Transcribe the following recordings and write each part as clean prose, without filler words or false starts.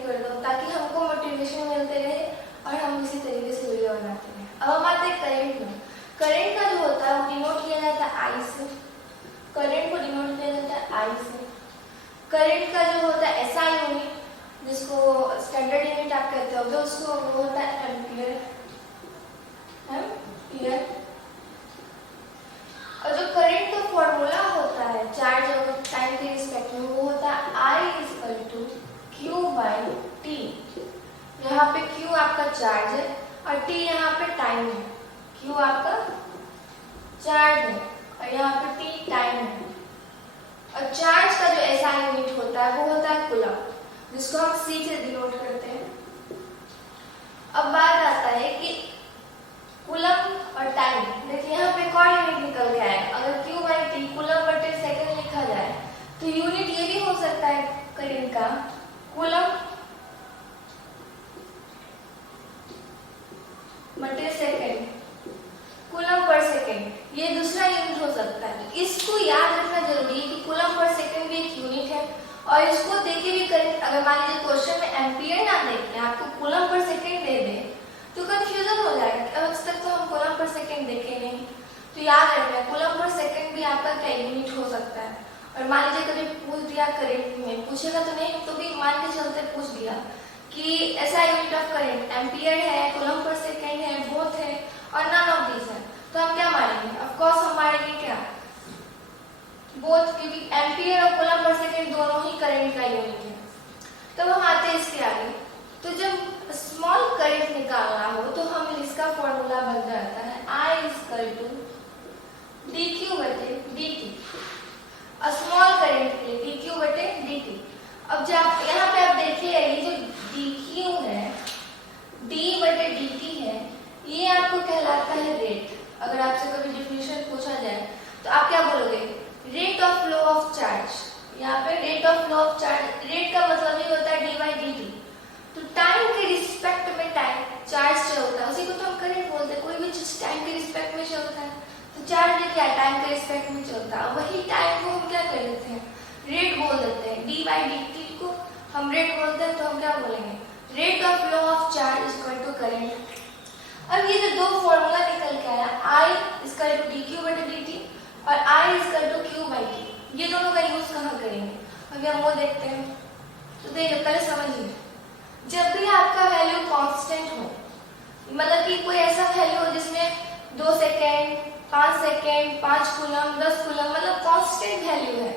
Continue कर दो ताकि हमको मोटिवेशन मिलते रहे और हम इसी तरीके से वीडियो बनाते रहे। अब हम आते हैं करंट में। करंट का जो होता है वो डिनोट किया जाता है आई से। करंट को डिनोट किया जाता है आई से। करंट का जो होता है एसआई यूनिट, जिसको स्टैंडर्ड यूनिट आप कहते हो, उसको वो होता है एम्पियर। एम्पियर। और जो करंट का फॉर्मूला होता है चार्ज और टाइम के रिस्पेक्ट में, वो होता है I = Q/T। यहाँ पे Q आपका चार्ज है और T यहाँ पे टाइम है। Q आपका चार्ज है और यहाँ पे T टाइम है। और चार्ज का जो SI यूनिट होता है वो होता है कूलम, जिसको हम C से डिनोट करते हैं। अब बात आता है कि कूलम और टाइम। देखिए यहाँ पे कौन यूनिट निकल के आएगा। अगर Q/T कूलम/सेकंड लिखा जाए तो यूनिट ये भी हो सकता है करंट का कूलम/सेकंड। कूलम/सेकंड ये दूसरा यूनिट हो सकता है। इसको याद रखना जरूरी है कि कूलम/सेकंड भी एक यूनिट है और इसको देके भी करंट, अगर मान लीजिए क्वेश्चन में एम्पियर ना देके आपको कूलम/सेकंड दे दे तो कंफ्यूजन हो जाएगा कि अब तक तो हम कूलम/सेकंड देखे नहीं। तो याद रखना कूलम/सेकंड भी आपका क्या यूनिट हो सकता है। और मान लीजिए कभी पूछ दिया करंट में, पूछेगा तो नहीं तो भी मान के चलते पूछ दिया कि ऐसा यूनिट ऑफ करंट एम्पियर है, कूलम/सेकंड है, बोथ है और नन ऑफ दीस है, तो हम क्या मानेंगे? ऑफ कोर्स हम मानेंगे क्या? बोथ, क्योंकि एम्पियर और कूलम/सेकंड दोनों ही करंट का यूनिट है। तब हम आते हैं इसके आगे। तो जब स्मॉल करंट निकालना हो तो हम इसका फॉर्मूला बन जाता है I = dq/dt। स्मॉल करंट के लिए dq/dt। अब जब यहाँ पे आप देखिए ये जो dq है, d/dt है, ये आपको कहलाता है रेट। अगर आपसे कभी डिफिनेशन पूछा जाए तो आप क्या बोलोगे? Rate of flow of charge. यहाँ पे rate of flow of charge, rate का मतलब ही होता है d/dt। तो टाइम के रिस्पेक्ट में टाइम चार्ज चलता है, उसी को तो हम करंट बोलते हैं। कोई भी चीज टाइम के रिस्पेक्ट में चलता है तो चार्ज भी क्या टाइम के रिस्पेक्ट में चलता है। वही टाइम को हम क्या कर देते हैं? रेट बोल देते हैं। d/dt को हम रेट बोलते हैं तो हम क्या बोलेंगे? Rate of flow of charge = current. अब ये जो दो फॉर्मूला निकल के आया, I = dq/dt और I = Q/T, ये दोनों का यूज कहाँ करेंगे? अभी हम वो देखते हैं। तो देखिए पहले समझिए, जब भी आपका वैल्यू कांस्टेंट हो, मतलब कि कोई ऐसा वैल्यू हो जिसमें 2 सेकेंड, 5 सेकेंड, 5 कूलम, 10 कूलम, मतलब कांस्टेंट वैल्यू है,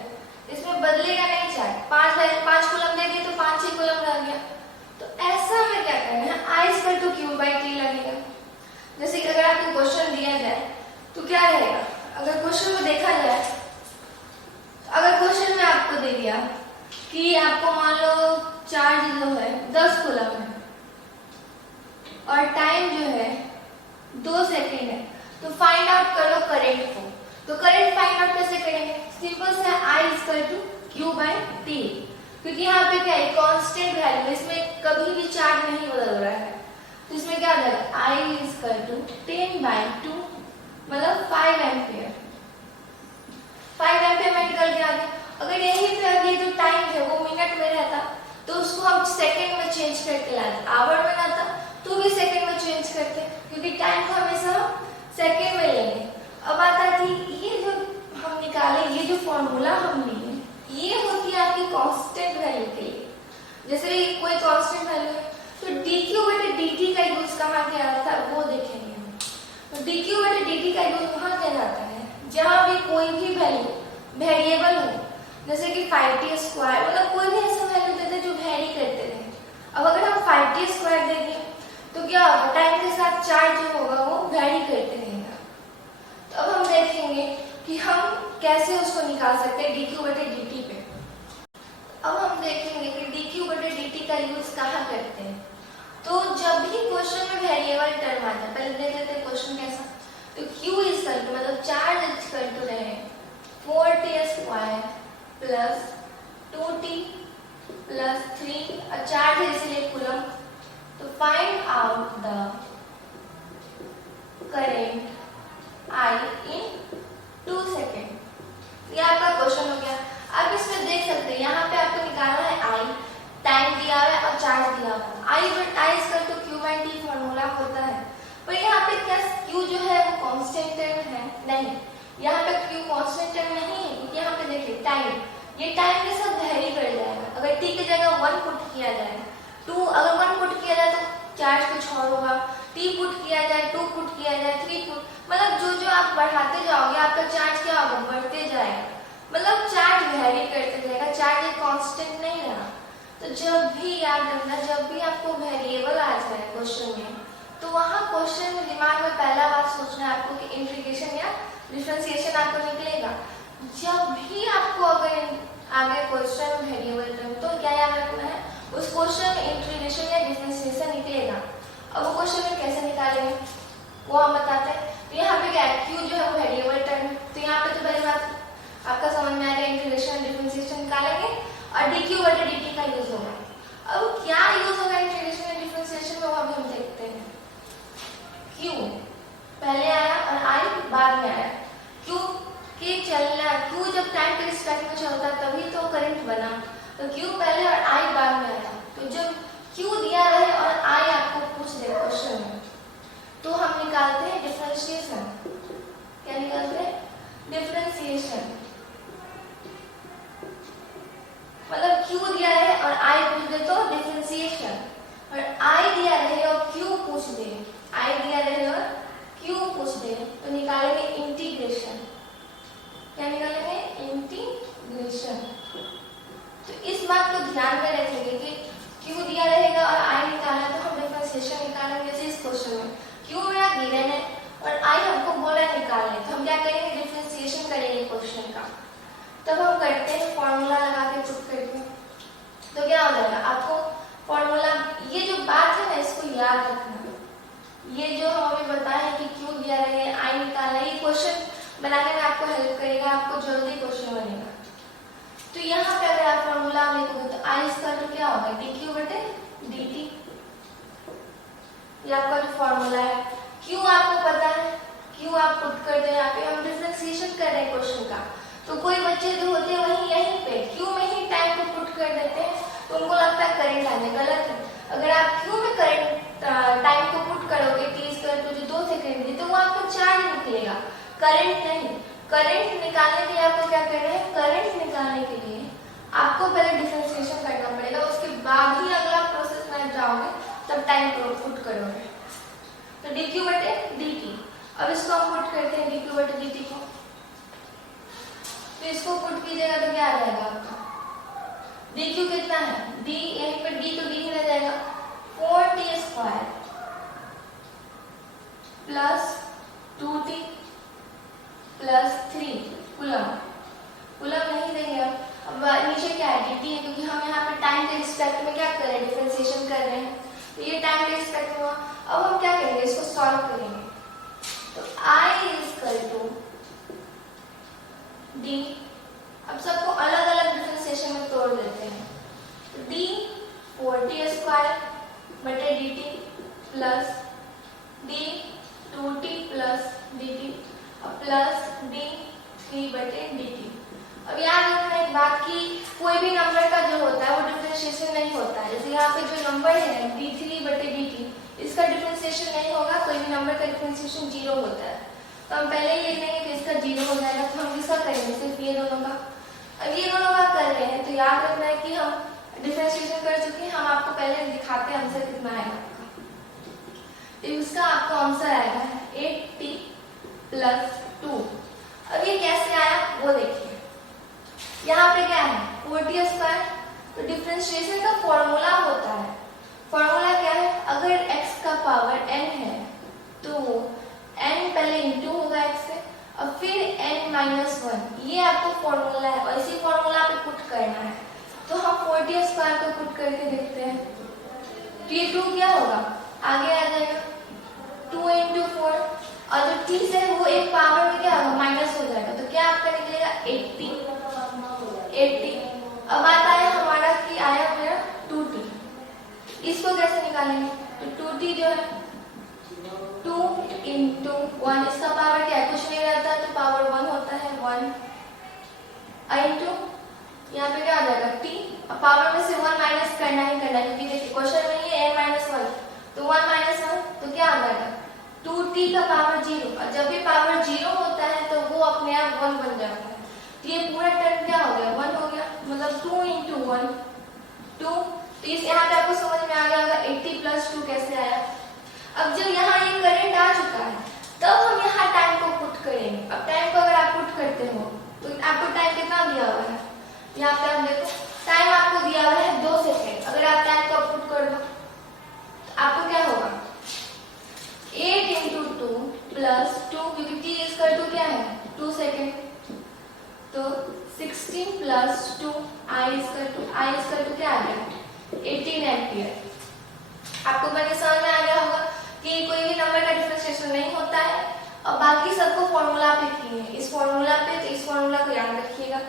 इसमें बदलेगा नहीं चार्ज। 5 कूलम दे दिए तो 5 ही कूलम रह गया। तो ऐसा में क्या करना है? I = Q/T लगेगा। जैसे कि अगर आपको क्वेश्चन दिया जाए तो क्या रहेगा? अगर क्वेश्चन में देखा जाए, अगर क्वेश्चन में आपको दे दिया कि आपको मान लो चार्ज जो है 10 कूलम है और टाइम जो है 2 सेकेंड है, तो फाइंड आउट करो करंट को। तो करंट फाइंड आउट कैसे करेंगे? सिंपल से I = Q/T, क्योंकि यहाँ पे क्या है? कांस्टेंट वैल्यू, इसमें कभी भी चार्ज नहीं बदल रहा है। तो इसमें क्या होगा? I = 10/2, मतलब 5 एम्पियर। 5 एम्पियर में निकल के आ गया। अगर यही पे अभी जो टाइम है वो मिनट में रहता तो उसको हम सेकंड में चेंज करके लाते। आवर में रहता तो भी सेकंड में चेंज करते, क्योंकि टाइम को हमेशा सेकंड में लेंगे। अब आता थी ये जो हम निकाले, ये जो फॉर्मूला हम लिए, ये होती है आपकी कांस्टेंट वैल्यू के लिए। जैसे कोई कांस्टेंट वैल्यू है तो dq/dt का यूज कहाँ किया जाता है वो देखेंगे। तो dq/dt का यूज वहाँ किया जाता है जहाँ भी कोई भी वैल्यू वेरिएबल हो, जैसे कि 5t², मतलब कोई भी ऐसा वैल्यू देते जो वेरी करते रहे। अब अगर हम 5t² दे दें तो क्या होगा? टाइम के साथ चार्ज जो होगा वो वेरी करते रहेगा। तो अब हम देखेंगे कि हम कैसे उसको निकाल सकते हैं dq/dt पे। अब हम देखेंगे कि dq/dt का यूज कहाँ करते हैं। तो जब भी क्वेश्चन में वेरिएबल टर्म आता है, पहले देख लेते हैं क्वेश्चन कैसा। तो q मतलब चार्ज = रहे 4t² + 2t + 3, चार्ज है इसलिए कूलम। तो find out the current I in 2 second. ये आपका क्वेश्चन हो गया। आप इसमें देख सकते हैं यहाँ पे आपको निकालना है I, टाइम दिया हुआ है और चार्ज दिया हुआ I equal to Q by T formula होता है, पर यहाँ पे क्या क्यू जो है वो कांस्टेंट टर्म है नहीं, यहाँ पे क्यू कांस्टेंट टर्म नहीं है, क्योंकि यहाँ पे देखिए टाइम, ये टाइम के साथ वेरी कर जाएगा। अगर टी की जगह 1 पुट किया जाए, 2 अगर 1 पुट किया जाए तो चार्ज कुछ और होगा, टी पुट किया जाए, 2 पुट किया जाए, 3 पुट, मतलब जो जो आप बढ़ाते जाओगे आपका चार्ज क्या होगा, बढ़ते जाएगा, मतलब चार्ज वेरी करते जाएगा, चार्ज एक कांस्टेंट नहीं रहा। तो जब भी याद रखना, जब भी आपको वेरिएबल आ जाए क्वेश्चन में, तो वहाँ क्वेश्चन में दिमाग में पहला बात सोचना है आपको कि इंटीग्रेशन या डिफरेंशिएशन आपको निकलेगा। जब भी आपको अगर आगे क्वेश्चन में वेरिएबल टर्म, तो क्या याद रखना है, उस क्वेश्चन में इंटीग्रेशन या डिफरेंशिएशन निकलेगा। अब वो क्वेश्चन में कैसे निकालेंगे वो हम बताते हैं। तो यहाँ पे क्या है, क्यू जो है वो वेरिएबल टर्म, तो यहाँ पे तो पहली बात आपका समझ में आएगा, इंटीग्रेशन डिफरेंशिएशन निकालेंगे और डी क्यू बटे डी टी का यूज होगा। अब क्या यूज होगा इंटीग्रेशन या डिफरेंशिएशन में, वो अभी हम देखते हैं। क्यू पहले आया और आई बाद में आया। क्यू के चलना, क्यू जब टाइम के रिस्पेक्ट में चलता है तभी तो करंट बना, तो क्यू पहले और आई बाद में आया। तो जब क्यू दिया रहे और आई आपको पूछ दे क्वेश्चन में, तो हम निकालते हैं डिफरेंशिएशन। क्या निकालते हैं, डिफरेंशिएशन। मतलब क्यू दिया रहे और आई पूछ दे तो डिफरेंशिएशन, और आई दिया रहे और क्यू पूछ दे, आई दिया रहे और क्यू पूछ दे, तो निकालेंगे इंटीग्रेशन। क्या निकालेंगे, इंटीग्रेशन। तो इस बात को ध्यान में रखेंगे कि क्यू दिया रहेगा और आई निकालना, तो हम डिफरेंशिएशन निकालेंगे। जैसे इस क्वेश्चन में क्यू मेरा गिवन है और आई हमको बोला निकालने, तो हम क्या करेंगे, डिफरेंशिएशन करेंगे क्वेश्चन का। तब हम करते हैं फॉर्मूला लगा के पुट करके, तो क्या हो जाएगा आपको फॉर्मूला, ये जो बात है ना इसको याद रखना। ये जो हम अभी बताए कि क्यू दिया रहे, आई निकालना, ये क्वेश्चन बनाने में आपको हेल्प करेगा, आपको जल्दी क्वेश्चन बनेगा। तो यहाँ पे अगर आप फॉर्मूला लिखोगे तो आई इसका तो क्या होगा, डी क्यू बटे डी टी, ये आपका जो फॉर्मूला है। क्यू आपको पता है, क्यू आप पुट कर दो, यहाँ पे हम डिफरेंशिएशन कर रहे हैं क्वेश्चन का। तो कोई बच्चे जो होते हैं वही यहीं पे क्यू में ही टाइम को पुट कर देते हैं, तो उनको लगता है करंट आने, गलत है। अगर आप क्यू में करंट टाइम को पुट करोगे टी स्क्वायर टू जो 2 सेकंड दी, तो वो आपको चार्ज निकलेगा, करंट नहीं। करंट निकालने के लिए आपको क्या करना है, करंट निकालने के लिए आपको पहले डिफरेंशिएशन करना पड़ेगा, उसके बाद ही अगला प्रोसेस में जाओगे तब टाइम को पुट करोगे। तो डी क्यू बटे डी टी, अब इसको हम पुट करते हैं डी क्यू बटे डी टी को, तो इसको पुट कीजिएगा तो क्या आ जाएगा आपका, डी क्यू कितना है, डी, यहीं पर डी तो डी ही रह जाएगा, 4t square plus 2t plus 3 coulomb. Coulomb नहीं देंगे अब नीचे क्या है, dt है, क्योंकि हम यहाँ पे टाइम के रिस्पेक्ट में क्या कर रहे हैं, डिफरेंशिएशन कर रहे हैं, तो ये टाइम के रिस्पेक्ट में। अब हम क्या करेंगे, इसको सॉल्व करेंगे। तो i इक्वल टू d, अब सबको अलग अलग डिफरेंशिएशन में तोड़ देते हैं। तो d 4t स्क्वायर बटे dt plus d 2t plus dt plus d 3 बटे dt। अब याद रखना एक बात कि कोई भी नंबर का जो होता है वो डिफरेंशिएशन नहीं होता है। जैसे यहाँ पे जो नंबर है d3 बटे dt, इसका डिफरेंशिएशन नहीं होगा, कोई भी नंबर का डिफरेंशिएशन 0 होता है। तो हम पहले ही लिख लेंगे कि इसका 0 हो जाएगा, तो हम किसका करेंगे, सिर्फ ये दोनों का। अब ये दोनों का कर रहे हैं तो याद रखना है कि हम डिफरेंशिएशन कर चुके हैं। हम आपको पहले दिखाते हैं आंसर कितना आएगा। इसका आपको आंसर आएगा 8t प्लस 2। अब ये कैसे आया वो देखिए, यहाँ पे क्या है 4t स्क्वायर, तो डिफरेंशिएशन का फॉर्मूला होता है। फॉर्मूला क्या है, अगर x का पावर n है तो n पहले इंटू होगा x से और फिर n माइनस 1, ये आपको फॉर्मूला है और इसी फॉर्मूला पे पुट करना है। तो हम 4t स्क्वायर को पुट करके देखते हैं, तो ये 2 क्या होगा, आगे आ जाएगा 2 इंटू 4, और जो t से वो एक पावर में क्या होगा, माइनस हो जाएगा, तो क्या आपका निकलेगा 80। अब बात आया हमारा कि आया मेरा 2t, इसको कैसे निकालेंगे, तो 2t जो है 2 इंटू 1, इसका पावर क्या है, कुछ नहीं रहता तो पावर 1 होता है, 1 इंटू यहाँ पे क्या आ जाएगा t अब पावर में से 1 माइनस करना ही करना है, क्योंकि देखिए क्वेश्चन में ये n-1, तो 1 माइनस 1 तो क्या आ जाएगा 2t का पावर 0, और जब भी पावर 0 होता है तो वो अपने आप 1 बन जाता है। तो ये पूरा टर्म क्या हो गया 1 हो गया, मतलब 2 into 1 2। तो इस यहाँ पे आपको समझ में आ गया होगा 80 प्लस 2 कैसे आया। अब जब यहाँ ये करंट आ चुका है तब हम यहाँ टाइम को पुट करेंगे। अब टाइम को अगर आप पुट करते हो तो आपको टाइम कितना दिया हुआ है, यहाँ पे आप देखो टाइम आपको दिया हुआ है 2 सेकेंड। अगर आप टाइम को पुट कर दो तो आपको क्या होगा 8 into 2 प्लस 2, क्योंकि t इक्वल टू क्या है 2 सेकेंड, तो 16 प्लस 2 I इक्वल टू क्या आ गया 18 एम्पियर। आपको मैंने समझ में आ गया होगा कि कोई भी नंबर का डिफरेंशिएशन नहीं होता है, और बाकी सबको फॉर्मूला पे किए हैं, इस फॉर्मूला पे, तो इस फॉर्मूला को याद रखिएगा।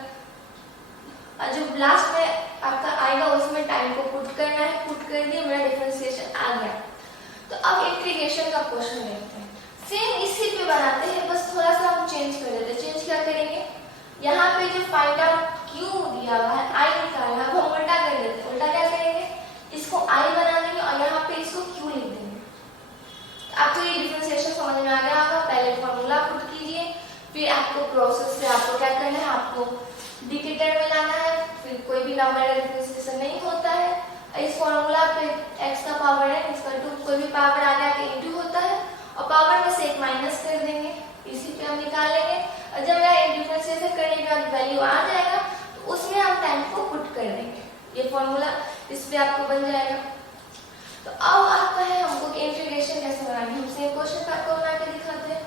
और जो लास्ट में आपका आएगा उसमें टाइम को पुट करना है, पुट कर दिए मेरा डिफरेंशिएशन आ गया। तो अब इंटीग्रेशन का क्वेश्चन देखते हैं, सेम इसी पे बनाते हैं, बस थोड़ा सा हम चेंज कर देते हैं। चेंज क्या करेंगे, यहाँ पे जो फाइंड आउट क्यू दिया हुआ है आई निकालना, अब हम उल्टा कर देते हैं। उल्टा क्या करेंगे, इसको आई बना देंगे और यहाँ पे इसको क्यू लिख देंगे। आपको ये डिफरेंशिएशन समझ में आ गया होगा। पहले फॉर्मूला पुट कीजिए, फिर आपको प्रोसेस से आपको क्या करना है, आपको डिकेटर में लाना है, फिर कोई भी नंबर का डिफरेंशिएशन नहीं होता है। इस फॉर्मूला पे x का पावर है इक्वल टू कोई भी पावर आ गया कि इनटू होता है, और पावर में से एक माइनस कर देंगे, इसी पे हम निकाल लेंगे। और जब मेरा डिफरेंशिएशन करने के बाद वैल्यू आ जाएगा तो उसमें हम टाइम को पुट कर देंगे। ये फॉर्मूला इस पे आपको बन जाएगा। तो अब आता है हमको कि इंटीग्रेशन कैसे बनानी है। हम सेम क्वेश्चन आपको बना के दिखाते हैं।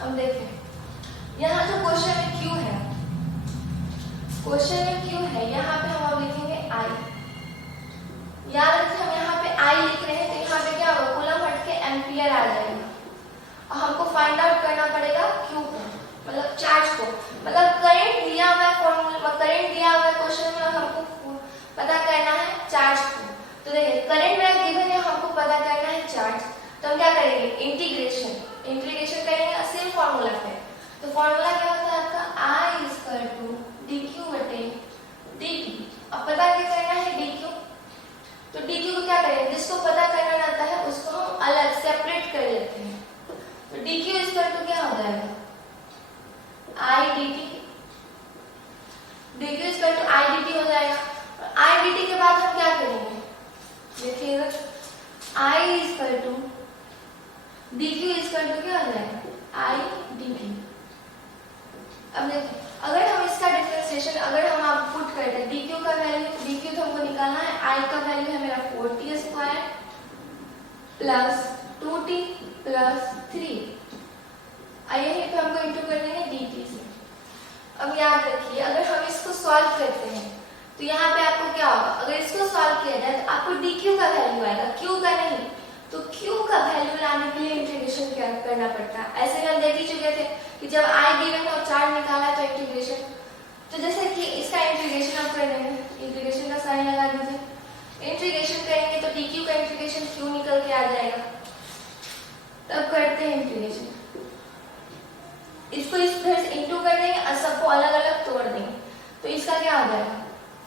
अब देखें यहाँ जो क्वेश्चन में क्यू है, क्वेश्चन में क्यू है, यहाँ पे हम अब लिखेंगे आई। याद रखें हम यहाँ पे आई लिख रहे हैं तो यहाँ पे क्या होगा कूलम हट के एम्पियर आ जाएगा, और हमको फाइंड आउट करना पड़ेगा क्यू को, मतलब चार्ज को, मतलब करंट दिया हुआ है फॉर्मूला, करंट दिया हुआ है क्वेश्चन में, और हमको पता करना है चार्ज को। तो देखिए करंट मेरा गिवन है, हमको पता करना है चार्ज, तो हम क्या करेंगे इंटीग्रेशन करेंगे सेम फॉर्मूला पे। तो फॉर्मूला क्या होता है आपका I इक्वल टू dq बटे dt। अब पता क्या करना है dq, तो dq को क्या करेंगे, जिसको पता करना रहता है उसको हम अलग सेपरेट कर लेते हैं। तो dq इक्वल टू क्या हो जाएगा I dt, dq equal to I dt हो जाएगा। और I dt के बाद हम क्या करेंगे, देखिएगा I equal to dq equal to क्या हो जाएगा I dt। अब देखिए अगर हम इसका डिफरेंशिएशन अगर हम आप पुट करते हैं dq का वैल्यू, dq तो हमको निकालना है, I का वैल्यू है मेरा 4t square plus 2t plus 3, आइए पे हमको इंटू कर देंगे dt से। अब याद रखिए अगर हम इसको सॉल्व करते हैं तो यहाँ पे आपको क्या होगा, अगर इसको सॉल्व किया जाए तो आपको dq का वैल्यू आएगा, q का नहीं। तो q का वैल्यू लाने के लिए इंटीग्रेशन क्या करना पड़ता है। ऐसे हम देख ही चुके थे कि जब I गिवन और चार्ज निकाला तो इंटीग्रेशन, तो जैसे कि इसका इंटीग्रेशन आप कर देंगे, इंटीग्रेशन का साइन लगा दीजिए, इंटीग्रेशन करेंगे तो dq का इंटीग्रेशन q निकल के आ जाएगा। तब करते हैं इंटीग्रेशन, इसको इस तरह से इंटू कर देंगे और सबको अलग अलग तोड़ देंगे, तो इसका क्या आ जाएगा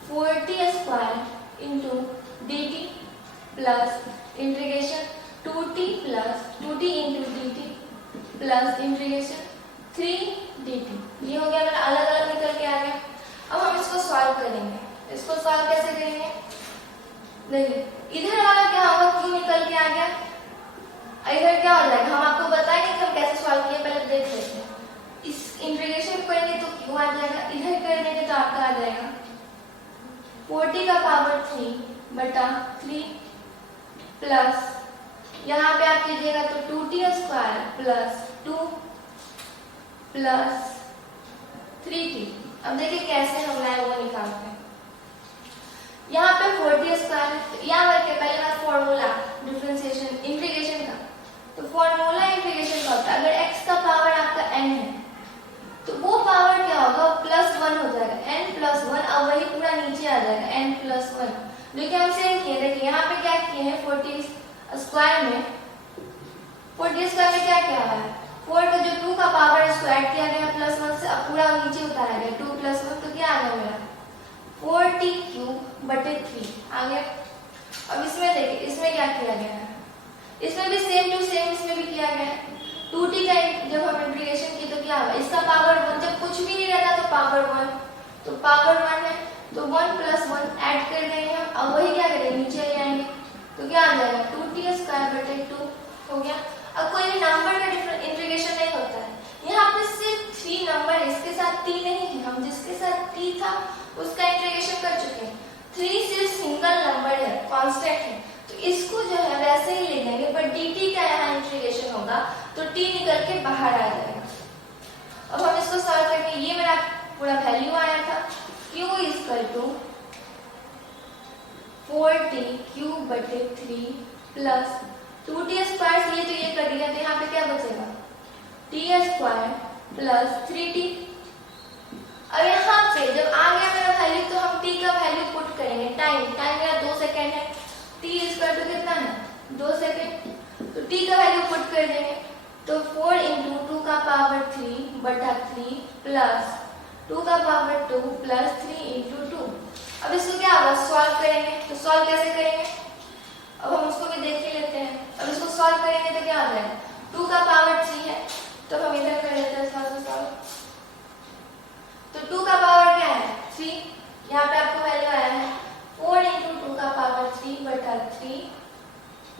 4t square into dt plus integration 2t into dt plus integration 3 dt। ये हो गया मेरा अलग अलग निकल के आ गया। अब हम इसको सॉल्व करेंगे, इसको सॉल्व कैसे करेंगे, देखिए इधर वाला क्या होगा q निकल के आ गया, इधर क्या हो जाएगा, हम आपको बताएंगे कि हम कैसे सॉल्व किए, पहले देख लेते हैं। इस इंटीग्रेशन करेंगे तो q आ जाएगा, इधर करेंगे तो आपका आ जाएगा 40 का पावर 3 बटा 3 प्लस यहाँ पे आप कीजिएगा तो 2t square plus 2 plus 3t। अब देखिए कैसे हम वो निकालते हैं, यहाँ पे 40 स्क्वायर, तो यहाँ रखे पहले बार फॉर्मूला डिफरेंशिएशन इंटीग्रेशन का, तो फॉर्मूला इंटीग्रेशन का होता है अगर x का पावर आपका n है तो वो पावर क्या होगा +1 हो जाएगा, n + 1, अब वही पूरा नीचे आ जाएगा n + 1। देखिए हम सेम किए, देखिए यहाँ पे क्या किए हैं 40 स्क्वायर में प्लस 1, तो क्या आ गया मेरा 4t क्यूब बटे 3 आ गया। अब इसमें देखिए इसमें क्या किया गया है, इसमें भी सेम टू सेम इसमें भी किया गया है। 2t का जब हम इंटीग्रेशन की तो क्या होगा, इसका पावर 1, जब कुछ भी नहीं रहता तो पावर 1, तो पावर 1 है तो 1 प्लस 1 ऐड कर देंगे हम। अब वही क्या करेंगे, नीचे ले आएंगे तो क्या आ जाएगा 2t स्क्वायर बटे 2 हो गया। अब कोई भी नंबर का इंटीग्रेशन नहीं होता है, यहाँ पे सिर्फ 3 नंबर, इसके साथ t नहीं है, हम जिसके साथ t था उसका इंटीग्रेशन कर चुके हैं। 3 सिर्फ सिंगल नंबर है, कांस्टेंट है, तो इसको जो है वैसे ही ले लेंगे, बट dt का यहाँ इंटीग्रेशन होगा तो t निकल के बाहर आ जाएगा। अब हम इसको सॉल्व करके ये मेरा पूरा वैल्यू आया था q equal to 4t cube बटे 3 प्लस 2t स्क्वायर, ये तो ये कर दिया तो यहाँ पे क्या बचेगा t स्क्वायर प्लस 3t। अब यहाँ पे जब आ गया मेरा वैल्यू तो हम t का वैल्यू पुट करेंगे, टाइम मेरा 2 सेकेंड है, t इक्वल टू कितना है 2 सेकेंड, तो t का वैल्यू पुट कर देंगे तो 4 इंटू 2 का पावर 3 बटा 3 प्लस 2 का पावर 2 प्लस 3 इंटू 2। अब इसको क्या होगा, सॉल्व करेंगे, तो सॉल्व कैसे करेंगे, अब हम उसको भी देख ही लेते हैं। अब इसको सॉल्व करेंगे तो क्या आ जाएगा, 2 का पावर 3 है तो हम इधर कर लेते हैं सॉल्व, तो 2 का पावर क्या है 3, यहाँ पे आपको वैल्यू आया है 4 इंटू 2 का पावर 3 बटा 3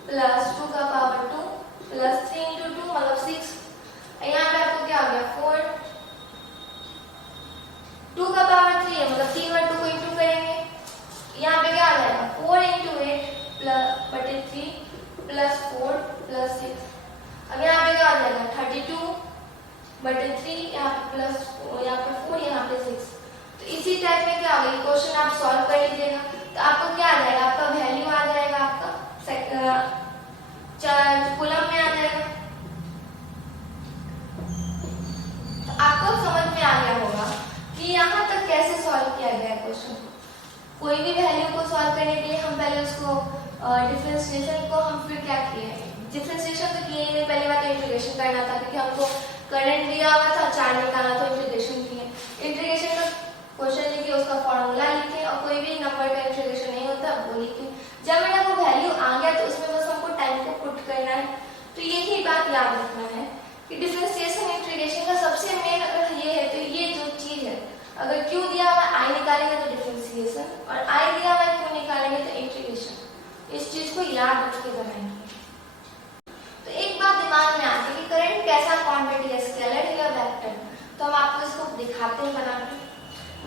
प्लस 2 का पावर 2 प्लस 3 इंटू 2 मतलब 6। यहाँ पे आपको क्या आ गया 4, 2 का पावर 3 है मतलब 3 बार 2 को इंटू करेंगे, यहाँ पे क्या आ जाएगा 4 इंटू 8 प्लस बटे 3 प्लस 4 प्लस 6। अब यहाँ पे क्या आ जाएगा 32 बटे 3, यहाँ पे प्लस यहाँ पे 4, यहाँ पे 6। तो इसी टाइप में क्या होगा, क्वेश्चन आप सॉल्व कर लीजिएगा तो आपको क्या आ जाएगा, आपका वैल्यू आ जाएगा आपका कूलम में आ जाएगा। तो आपको समझ में आ गया होगा कि यहाँ तक कैसे सॉल्व किया गया है क्वेश्चन को। कोई भी वैल्यू को सॉल्व करने के लिए हम पहले उसको डिफरेंशिएशन को हम फिर क्या किए, डिफरेंशिएशन तो किए नहीं, पहली बात तो इंटीग्रेशन करना था क्योंकि हमको करंट दिया हुआ था, चार्ज निकालना था, इंटीग्रेशन किए, इंटीग्रेशन का क्वेश्चन लिखे उसका फॉर्मूला लिखे और कोई भी नंबर का इंटीग्रेशन नहीं होता वो लिखे। जब मेरा वो वैल्यू आ गया तो उसमें बस हमको टाइम को पुट करना है। तो यही बात याद रखना है कि डिफरेंशिएशन इंटीग्रेशन का सबसे मेन अगर ये है तो ये जो चीज है, अगर क्यू दिया हुआ आई निकालेंगे तो डिफरेंशिएशन और आई दिया हुआ क्यू निकालेंगे तो इंटीग्रेशन। इस चीज को याद रख के बनाएंगे। तो एक बात दिमाग में आती है कि करंट कैसा क्वांटिटी है, स्केलर या वेक्टर, तो हम आपको इसको दिखाते हैं बना के।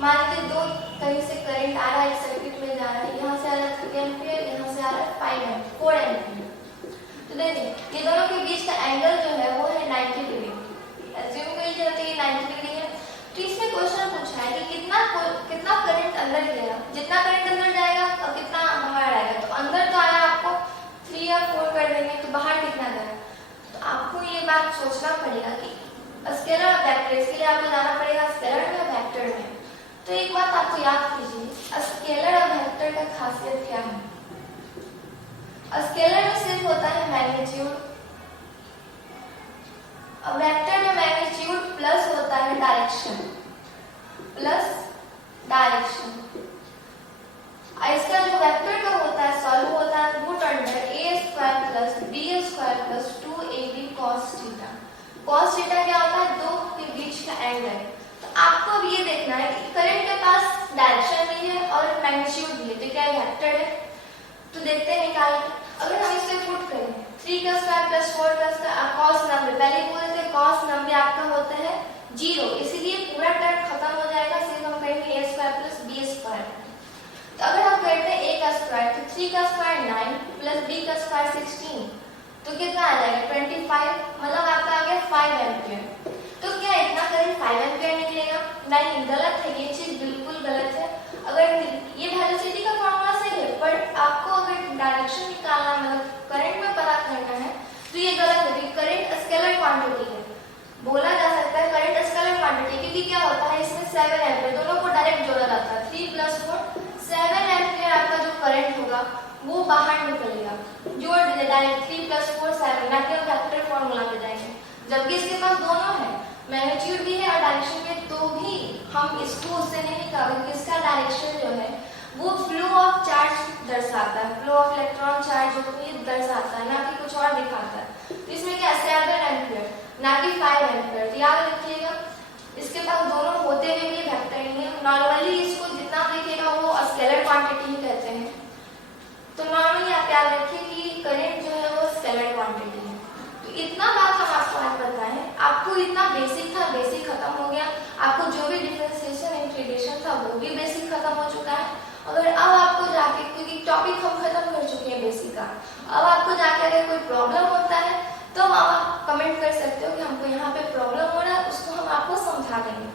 मान लीजिए दो कहीं से करंट आ रहा है, एक सर्किट में जा रहा है, यहाँ से आ रहा है 3 एम्पीयर, यहाँ से आ रहा है 4 एम्पीयर। तो देखिए ये दोनों के बीच का एंगल जो है वो है 90 डिग्री। एज्यूम कर लीजिए कि 90 डिग्री है। तो इसमें क्वेश्चन पूछा है कि कितना करंट अंदर गया, जितना करंट अंदर जाएगा और कितना बाहर आएगा। तो अंदर तो आया आपको 3 या 4 कर देंगे, तो बाहर कितना गया। तो आपको ये बात सोचना पड़ेगा कि स्केलर और वेक्टर, इसके लिए आपको जाना पड़ेगा स्केलर में और वेक्टर में। तो एक बात आपको याद कीजिए, स्केलर और वेक्टर का खासियत क्या है। स्केलर में सिर्फ होता है मैग्नीट्यूड और वेक्टर में मैग्नीट्यूड प्लस होता है डायरेक्शन, प्लस डायरेक्शन। इसका जो वेक्टर का होता है सॉल्व होता है root under a square plus b square plus 2ab cos theta. cos theta क्या होता है, दो के बीच का एंगल। तो आपको अब ये देखना है कि करंट के पास डायरेक्शन भी है और मैग्नीट्यूड भी है, तो क्या वेक्टर है। तो देखते हैं निकाल के। अगर हम इसे पुट करें 3 का स्क्वायर प्लस 4 का स्क्वायर cos 90, पहले बोले थे cos 90 आपका होता है 0, इसीलिए पूरा टर्म खत्म हो जाएगा, सिर्फ हम करेंगे a square plus b square. तो अगर हम करते हैं a का स्क्वायर तो 3 का स्क्वायर 9 प्लस b का स्क्वायर 16, तो कितना आ जाएगा 25, मतलब आपका आ गया 5 एम्पीयर। तो क्या इतना करंट 5 एम्पीयर निकलेगा? नहीं, गलत है, ये चीज बिल्कुल गलत है। अगर ये वेलोसिटी का फॉर्मूला सही है, पर आपको अगर डायरेक्शन निकालना मतलब करंट में पता करना है तो ये गलत है, क्योंकि करंट स्केलर क्वांटिटी है। बोला जा सकता है करंट स्केलर क्वांटिटी, क्योंकि क्या होता है इसमें 7 एम्पीयर, दोनों को डायरेक्ट जोड़ा जाता है। 3 + 4 7 एम्पीयर आपका जो करंट होगा वो बाहर निकलेगा, जोड़ दीजिए डायरेक्ट 3 + 4 7, ना कि वेक्टर फॉर्मूला पे जाएंगे। जबकि इसके पास दोनों है, मैग्नीट्यूड भी है और डायरेक्शन भी, तो भी हम इसको उससे नहीं निकाल, क्योंकि इसका डायरेक्शन जो है वो फ्लो ऑफ चार्ज दर्शाता है, फ्लो ऑफ इलेक्ट्रॉन चार्ज जो कि दर्शाता है, ना कि कुछ और दिखाता है। तो इसमें क्या 7 एम्पीयर ना कि 5 एम्पीयर, तो याद रखिएगा। इसके पास दोनों होते हुए भी वेक्टर नहीं है। नॉर्मली इसको जितना देखिएगा वो स्केलर क्वांटिटी ही कहते हैं। तो नॉर्मली आप याद रखिए कि करंट जो है वो स्केलर क्वांटिटी है। तो इतना बात हम आपको आज बताएं, आपको इतना बेसिक था, बेसिक खत्म हो गया। आपको जो भी डिफरेंशिएशन इंटीग्रेशन था वो भी बेसिक खत्म हो चुका है। अगर अब आपको जाके, क्योंकि टॉपिक हम खत्म कर चुके हैं बेसिक का, अब आपको जाके अगर कोई प्रॉब्लम होता है तो आप कमेंट कर सकते हो कि हमको यहाँ पे प्रॉब्लम हो रहा है, उसको हम आपको समझा देंगे।